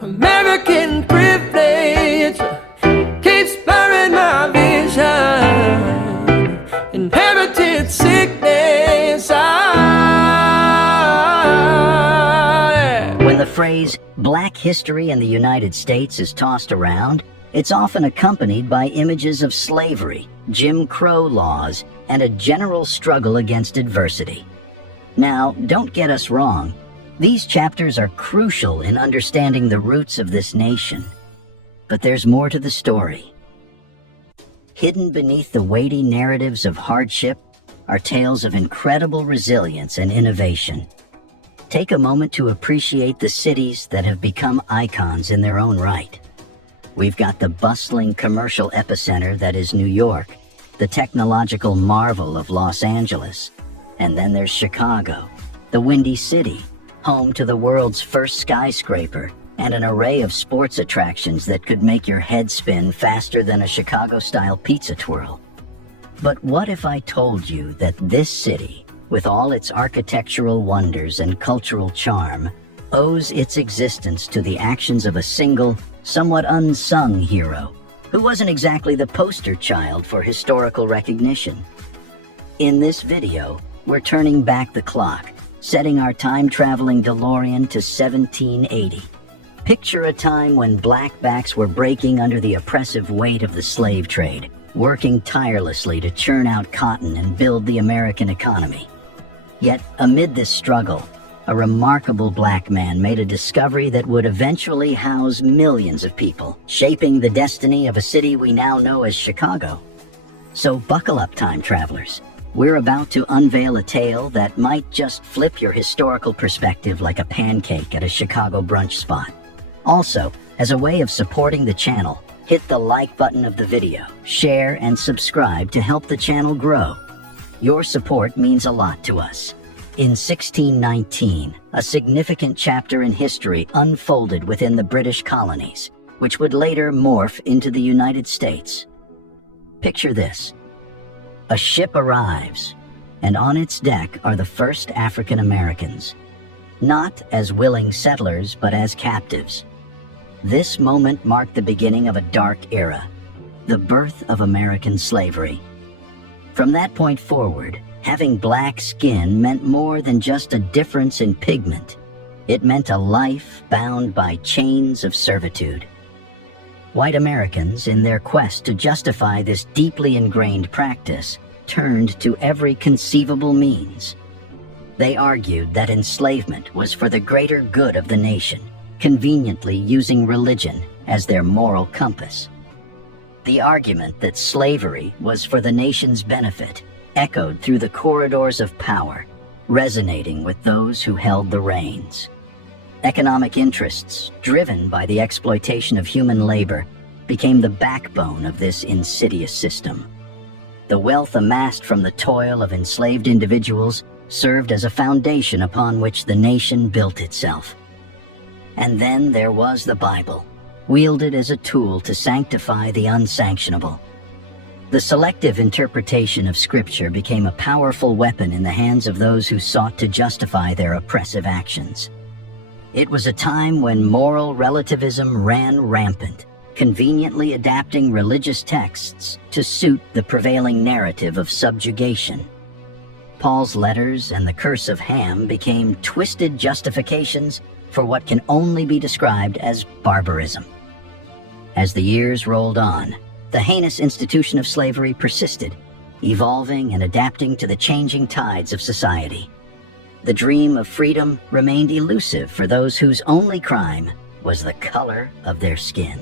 American privilege keeps blurring my vision. Inherited sickness. When the phrase Black history in the United States is tossed around, it's often accompanied by images of slavery, Jim Crow laws, and a general struggle against adversity. Now, don't get us wrong. These chapters are crucial in understanding the roots of this nation. But there's more to the story. Hidden beneath the weighty narratives of hardship are tales of incredible resilience and innovation. Take a moment to appreciate the cities that have become icons in their own right. We've got the bustling commercial epicenter that is New York, the technological marvel of Los Angeles, and then there's Chicago, the Windy City, home to the world's first skyscraper and an array of sports attractions that could make your head spin faster than a Chicago-style pizza twirl. But what if I told you that this city, with all its architectural wonders and cultural charm, owes its existence to the actions of a single, somewhat unsung hero, who wasn't exactly the poster child for historical recognition? In this video, we're turning back the clock, setting our time-traveling DeLorean to 1780. Picture a time when blackbacks were breaking under the oppressive weight of the slave trade, working tirelessly to churn out cotton and build the American economy. Yet, amid this struggle, a remarkable black man made a discovery that would eventually house millions of people, shaping the destiny of a city we now know as Chicago. So buckle up, time travelers. We're about to unveil a tale that might just flip your historical perspective like a pancake at a Chicago brunch spot. Also, as a way of supporting the channel, hit the like button of the video, share and subscribe to help the channel grow. Your support means a lot to us. In 1619, a significant chapter in history unfolded within the British colonies, which would later morph into the United States. Picture this. A ship arrives, and on its deck are the first African Americans, not as willing settlers but as captives. This moment marked the beginning of a dark era, the birth of American slavery. From that point forward, having black skin meant more than just a difference in pigment. It meant a life bound by chains of servitude. White Americans, in their quest to justify this deeply ingrained practice, turned to every conceivable means. They argued that enslavement was for the greater good of the nation, conveniently using religion as their moral compass. The argument that slavery was for the nation's benefit echoed through the corridors of power, resonating with those who held the reins. Economic interests, driven by the exploitation of human labor, became the backbone of this insidious system. The wealth amassed from the toil of enslaved individuals served as a foundation upon which the nation built itself. And then there was the Bible, wielded as a tool to sanctify the unsanctionable. The selective interpretation of Scripture became a powerful weapon in the hands of those who sought to justify their oppressive actions. It was a time when moral relativism ran rampant, conveniently adapting religious texts to suit the prevailing narrative of subjugation. Paul's letters and the curse of Ham became twisted justifications for what can only be described as barbarism. As the years rolled on, the heinous institution of slavery persisted, evolving and adapting to the changing tides of society. The dream of freedom remained elusive for those whose only crime was the color of their skin.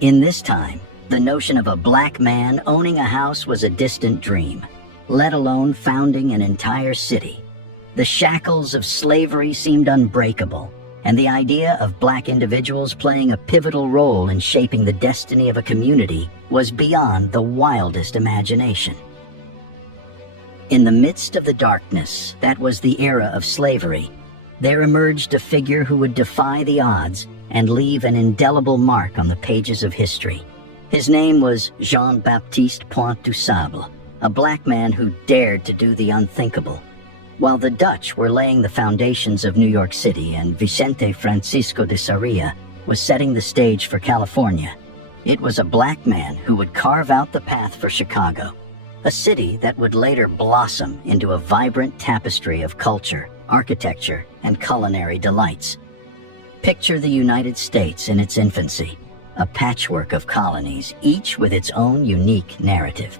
In this time, the notion of a black man owning a house was a distant dream, let alone founding an entire city. The shackles of slavery seemed unbreakable, and the idea of black individuals playing a pivotal role in shaping the destiny of a community was beyond the wildest imagination. In the midst of the darkness that was the era of slavery, there emerged a figure who would defy the odds and leave an indelible mark on the pages of history. His name was Jean-Baptiste Point du Sable, a black man who dared to do the unthinkable. While the Dutch were laying the foundations of New York City and Vicente Francisco de Sarria was setting the stage for California. It was a black man who would carve out the path for Chicago, a city that would later blossom into a vibrant tapestry of culture, architecture, and culinary delights. Picture the United States in its infancy, a patchwork of colonies, each with its own unique narrative.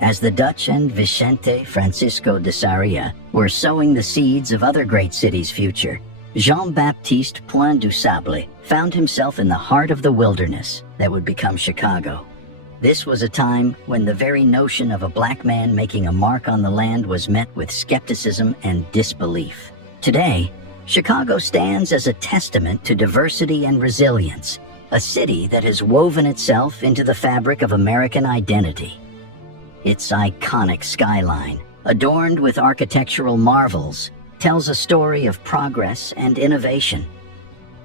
As the Dutch and Vicente Francisco de Sarria were sowing the seeds of other great cities' future, Jean-Baptiste Point du Sable found himself in the heart of the wilderness that would become Chicago. This was a time when the very notion of a black man making a mark on the land was met with skepticism and disbelief. Today, Chicago stands as a testament to diversity and resilience, a city that has woven itself into the fabric of American identity. Its iconic skyline, adorned with architectural marvels, tells a story of progress and innovation.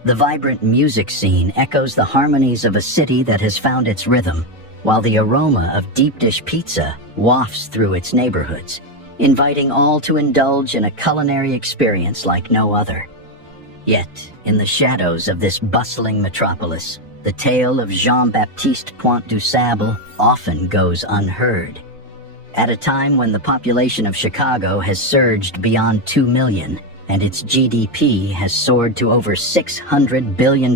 The vibrant music scene echoes the harmonies of a city that has found its rhythm, while the aroma of deep dish pizza wafts through its neighborhoods, inviting all to indulge in a culinary experience like no other. Yet, in the shadows of this bustling metropolis, the tale of Jean-Baptiste Point du Sable often goes unheard. At a time when the population of Chicago has surged beyond 2 million and its GDP has soared to over $600 billion,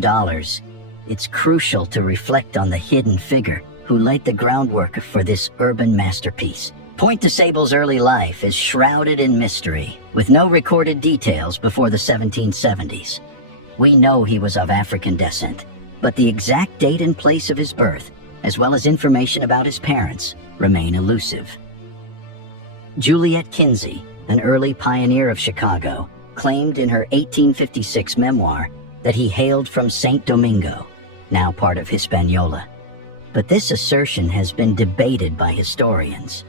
it's crucial to reflect on the hidden figure who laid the groundwork for this urban masterpiece. Point du Sable's early life is shrouded in mystery, with no recorded details before the 1770s. We know he was of African descent, but the exact date and place of his birth, as well as information about his parents, remain elusive. Juliet Kinsey, an early pioneer of Chicago, claimed in her 1856 memoir that he hailed from St. Domingo, now part of Hispaniola. But this assertion has been debated by historians.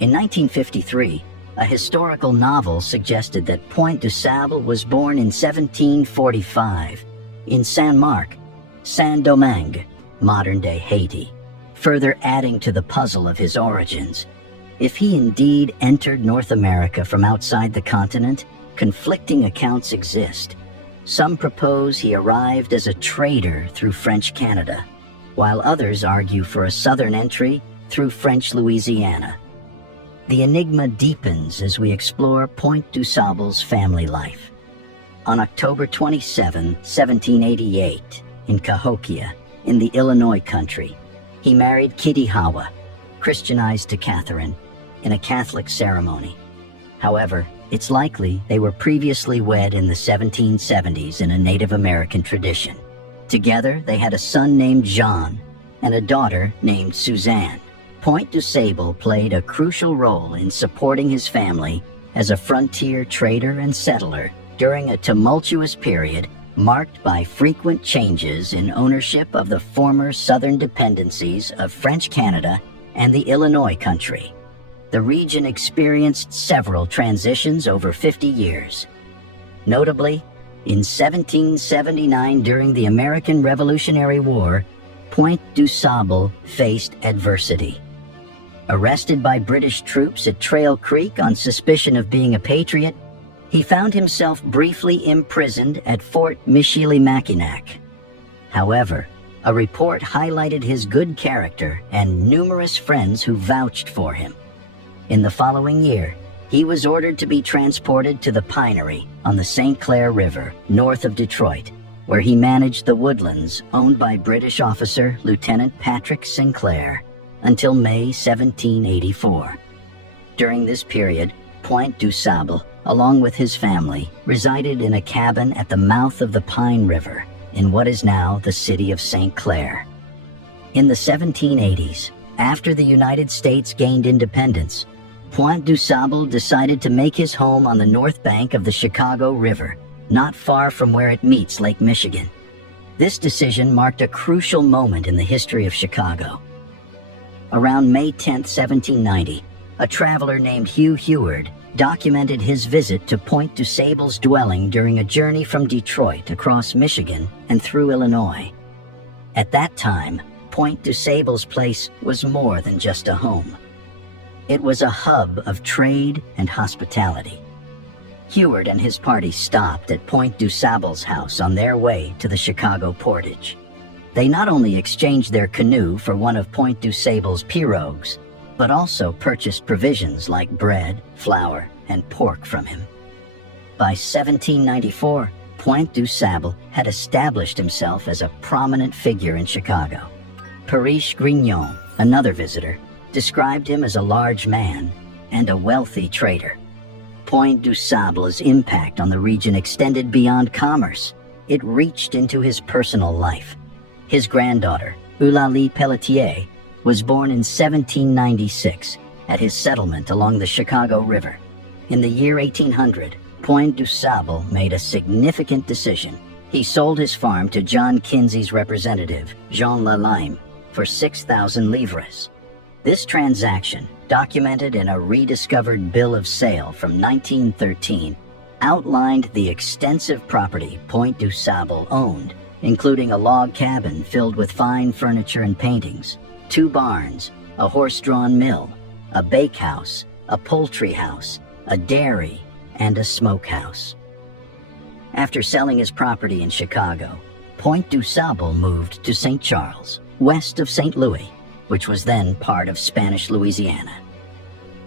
In 1953, a historical novel suggested that Point du Sable was born in 1745 in Saint-Marc, Saint-Domingue, modern-day Haiti, further adding to the puzzle of his origins. If he indeed entered North America from outside the continent, conflicting accounts exist. Some propose he arrived as a trader through French Canada, while others argue for a southern entry through French Louisiana. The enigma deepens as we explore Point du Sable's family life. On October 27, 1788, in Cahokia, in the Illinois country, he married Kitty Hawa, Christianized to Catherine, in a Catholic ceremony. However, it's likely they were previously wed in the 1770s in a Native American tradition. Together, they had a son named Jean and a daughter named Suzanne. Point du Sable played a crucial role in supporting his family as a frontier trader and settler during a tumultuous period marked by frequent changes in ownership of the former southern dependencies of French Canada and the Illinois country. The region experienced several transitions over 50 years. Notably, in 1779, during the American Revolutionary War, Point du Sable faced adversity. Arrested by British troops at Trail Creek on suspicion of being a patriot, he found himself briefly imprisoned at Fort Michilimackinac. However, a report highlighted his good character and numerous friends who vouched for him. In the following year, he was ordered to be transported to the Pinery on the St. Clair River, north of Detroit, where he managed the woodlands owned by British officer Lieutenant Patrick Sinclair until May 1784. During this period, Point du Sable, along with his family, resided in a cabin at the mouth of the Pine River in what is now the city of St. Clair. In the 1780s, after the United States gained independence, Point du Sable decided to make his home on the north bank of the Chicago River, not far from where it meets Lake Michigan. This decision marked a crucial moment in the history of Chicago. Around May 10, 1790, a traveler named Hugh Heward documented his visit to Point du Sable's dwelling during a journey from Detroit across Michigan and through Illinois. At that time, Point du Sable's place was more than just a home. It was a hub of trade and hospitality. Heward and his party stopped at Point du Sable's house on their way to the Chicago portage. They not only exchanged their canoe for one of Point du Sable's pirogues, but also purchased provisions like bread, flour, and pork from him. By 1794, Point du Sable had established himself as a prominent figure in Chicago. Paris Grignon, another visitor, described him as a large man and a wealthy trader. Point du Sable's impact on the region extended beyond commerce. It reached into his personal life. His granddaughter, Eulalie Pelletier, was born in 1796 at his settlement along the Chicago River. In the year 1800, Point du Sable made a significant decision. He sold his farm to John Kinsey's representative, Shalom L'Chaim, for 6,000 livres. This transaction, documented in a rediscovered bill of sale from 1913, outlined the extensive property Point du Sable owned, including a log cabin filled with fine furniture and paintings, 2 barns, a horse-drawn mill, a bakehouse, a poultry house, a dairy, and a smokehouse. After selling his property in Chicago, Point du Sable moved to St. Charles, west of St. Louis, which was then part of Spanish Louisiana.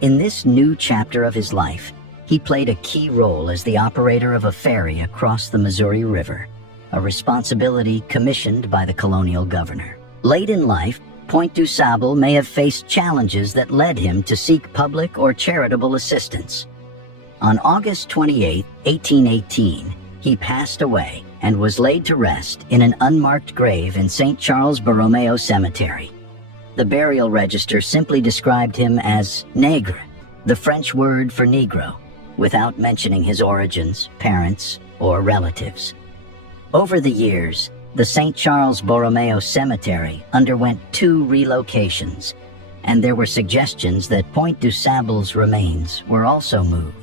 In this new chapter of his life, he played a key role as the operator of a ferry across the Missouri River, a responsibility commissioned by the colonial governor. Late in life, Point du Sable may have faced challenges that led him to seek public or charitable assistance. On August 28, 1818, he passed away and was laid to rest in an unmarked grave in St. Charles Borromeo Cemetery. The burial register simply described him as nègre, the French word for Negro, without mentioning his origins, parents, or relatives. Over the years, the St. Charles Borromeo Cemetery underwent 2 relocations, and there were suggestions that Point du Sable's remains were also moved.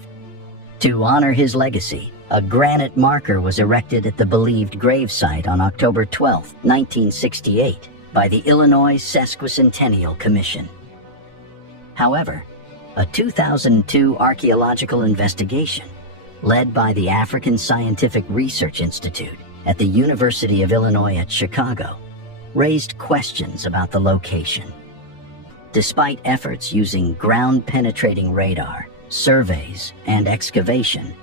To honor his legacy, a granite marker was erected at the believed gravesite on October 12, 1968, by the Illinois Sesquicentennial Commission. However, a 2002 archaeological investigation, led by the African Scientific Research Institute at the University of Illinois at Chicago, raised questions about the location. Despite efforts using ground-penetrating radar, surveys, and excavation,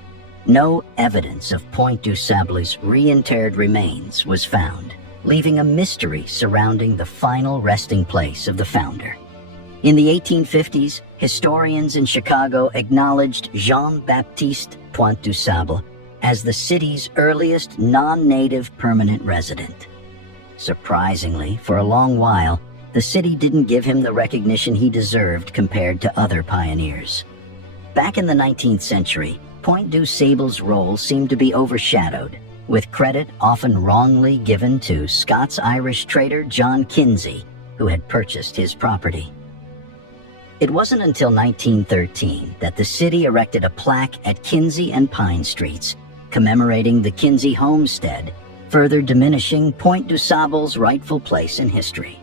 no evidence of Point du Sable's reinterred remains was found, leaving a mystery surrounding the final resting place of the founder. In the 1850s, historians in Chicago acknowledged Jean-Baptiste Point du Sable as the city's earliest non-native permanent resident. Surprisingly, for a long while, the city didn't give him the recognition he deserved compared to other pioneers. Back in the 19th century, Point du Sable's role seemed to be overshadowed, with credit often wrongly given to Scots-Irish trader John Kinsey, who had purchased his property. It wasn't until 1913 that the city erected a plaque at Kinsey and Pine Streets, commemorating the Kinsey homestead, further diminishing Point du Sable's rightful place in history.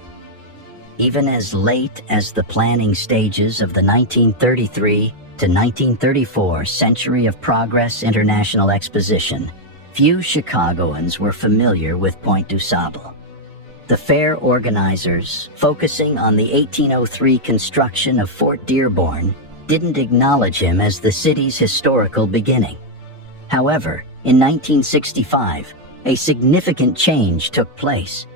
Even as late as the planning stages of the 1933 to 1934 Century of Progress International Exposition, few Chicagoans were familiar with Point du Sable. The fair organizers, focusing on the 1803 construction of Fort Dearborn, didn't acknowledge him as the city's historical beginning. However, in 1965, a significant change took place.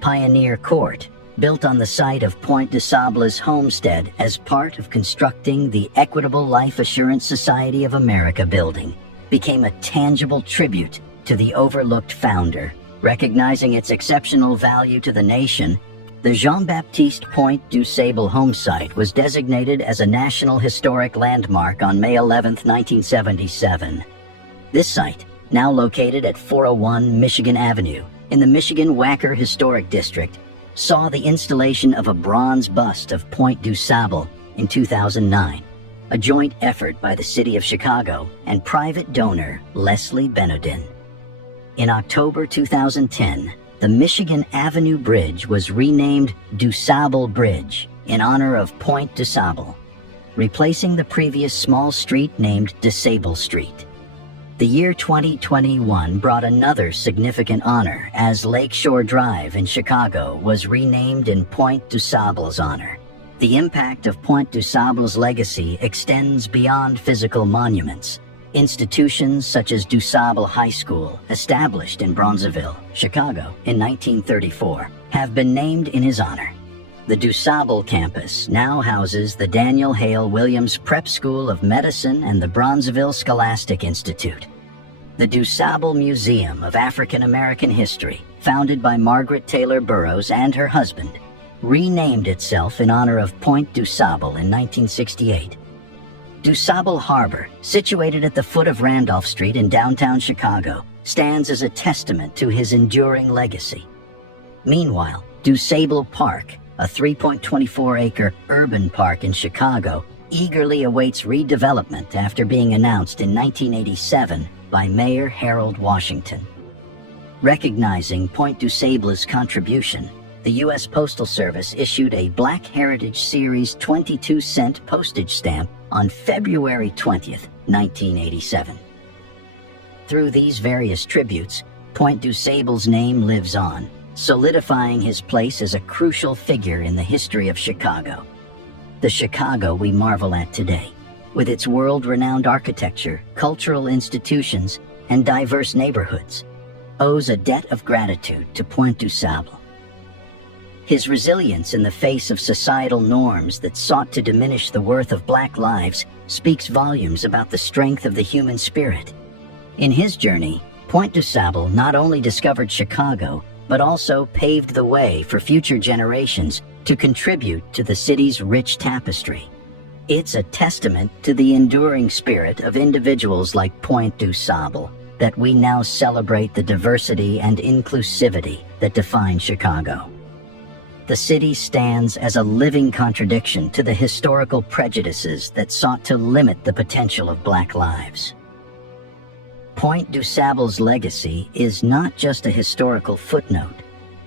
Pioneer Court, built on the site of Point du Sable's homestead as part of constructing the Equitable Life Assurance Society of America building, became a tangible tribute to the overlooked founder. Recognizing its exceptional value to the nation, the Jean-Baptiste Point du Sable home site was designated as a National Historic Landmark on May 11, 1977. This site, now located at 401 Michigan Avenue in the Michigan Wacker Historic District, saw the installation of a bronze bust of Point du Sable in 2009, a joint effort by the City of Chicago and private donor Leslie Benodin. In October 2010, the Michigan Avenue Bridge was renamed Du Sable Bridge in honor of Point du Sable, replacing the previous small street named DeSable Street. The year 2021 brought another significant honor as Lakeshore Drive in Chicago was renamed in Point du Sable's honor. The impact of Point du Sable's legacy extends beyond physical monuments. Institutions such as Du Sable High School, established in Bronzeville, Chicago in 1934, have been named in his honor. The Du Sable campus now houses the Daniel Hale Williams Prep School of Medicine and the Bronzeville Scholastic Institute. The Du Sable Museum of African American History, founded by Margaret Taylor Burroughs and her husband, renamed itself in honor of Point du Sable in 1968. Du Sable Harbor, situated at the foot of Randolph Street in downtown Chicago, stands as a testament to his enduring legacy. Meanwhile, Du Sable Park, a 3.24-acre urban park in Chicago, eagerly awaits redevelopment after being announced in 1987 by Mayor Harold Washington. Recognizing Point du Sable's contribution, the U.S. Postal Service issued a Black Heritage Series 22-cent postage stamp on February 20th, 1987. Through these various tributes, Point du Sable's name lives on, solidifying his place as a crucial figure in the history of Chicago. The Chicago we marvel at today, with its world-renowned architecture, cultural institutions, and diverse neighborhoods, owes a debt of gratitude to Point du Sable. His resilience in the face of societal norms that sought to diminish the worth of Black lives speaks volumes about the strength of the human spirit. In his journey, Point du Sable not only discovered Chicago, but also paved the way for future generations to contribute to the city's rich tapestry. It's a testament to the enduring spirit of individuals like Point du Sable that we now celebrate the diversity and inclusivity that define Chicago. The city stands as a living contradiction to the historical prejudices that sought to limit the potential of Black lives. Point du Sable's legacy is not just a historical footnote,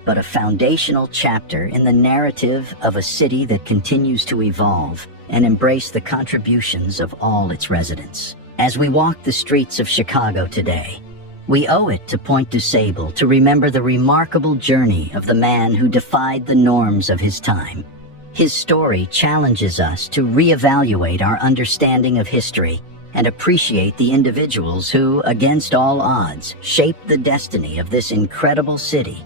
but a foundational chapter in the narrative of a city that continues to evolve and embrace the contributions of all its residents. As we walk the streets of Chicago today, we owe it to Point du Sable to remember the remarkable journey of the man who defied the norms of his time. His story challenges us to reevaluate our understanding of history and appreciate the individuals who, against all odds, shaped the destiny of this incredible city.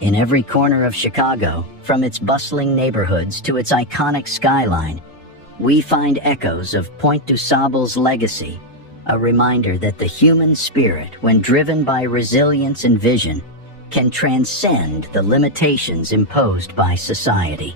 In every corner of Chicago, from its bustling neighborhoods to its iconic skyline, we find echoes of Point du Sable's legacy, a reminder that the human spirit, when driven by resilience and vision, can transcend the limitations imposed by society.